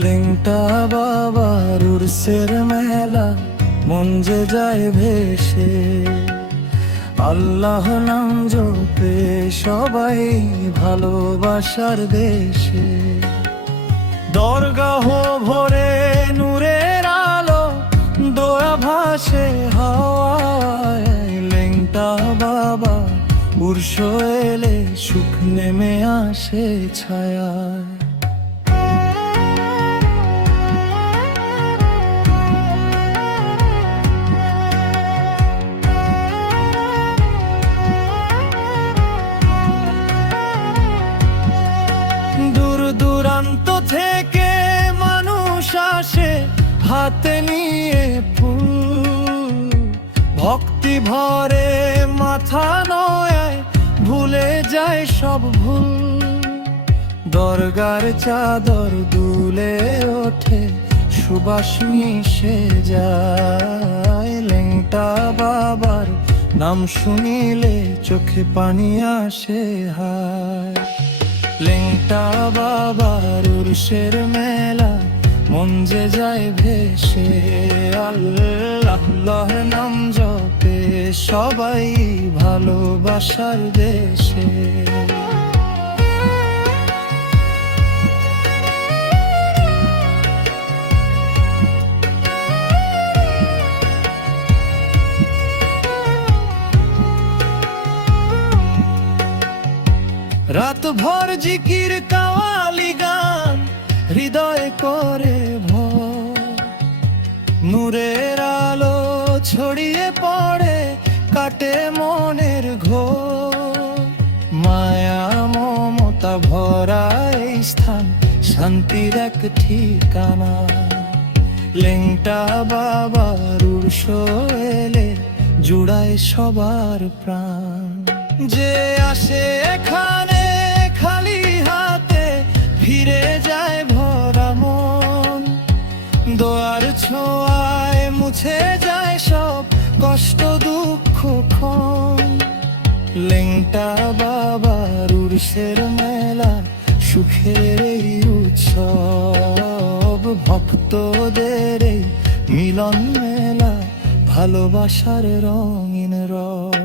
লেংটা বাবার উরসের মেলা মন যে যায় ভেসে, আল্লাহ নাম জপে সবাই ভালোবাসার দেশে। দরগাহ ভরে নূরের আলো, দোয়া ভাসে হাওয়ায়। লেংটা বাবা উর্স এলে সুখ নেমে আসে ছায়ায়। দূর দূরান্ত থেকে মানুষ আসে হাতে নিয়ে ফুল, ভক্তি ভরে মাথা নয় ভুলে যায় সব ভুল। দরগার চাদর দুলে ওঠে সুবাস মিশে যায়। লেংটা বাবার নাম শুনিলে চোখে পানি আসে হায়। লেংটা বাবার উরসের মেলা মন যে যায় ভেসে, আল্লাহ নাম জপে সবাই ভালোবাসার দেশে। রাত ভর জিকির কাওয়ালি গান হৃদয় করে ভর, নূরের আলো ছড়িয়ে পড়ে কাটে মনের ঘোর। মায়া মমতা ভরা এই স্থান শান্তির এক ঠিকানা। লেংটা বাবার উর্স এলে জুড়ায় সবার প্রাণ। যে আসে এখানে খালি হাতে ফিরে যায় ভরা মন, দোয়ার ছোঁয়ায় মুছে যায় সব কষ্ট দুঃখ ক্ষণ। লেংটা বাবার উরসের মেলা সুখের এই উৎসব, ভক্তদের এই মিলন মেলা ভালোবাসার রঙিন রব।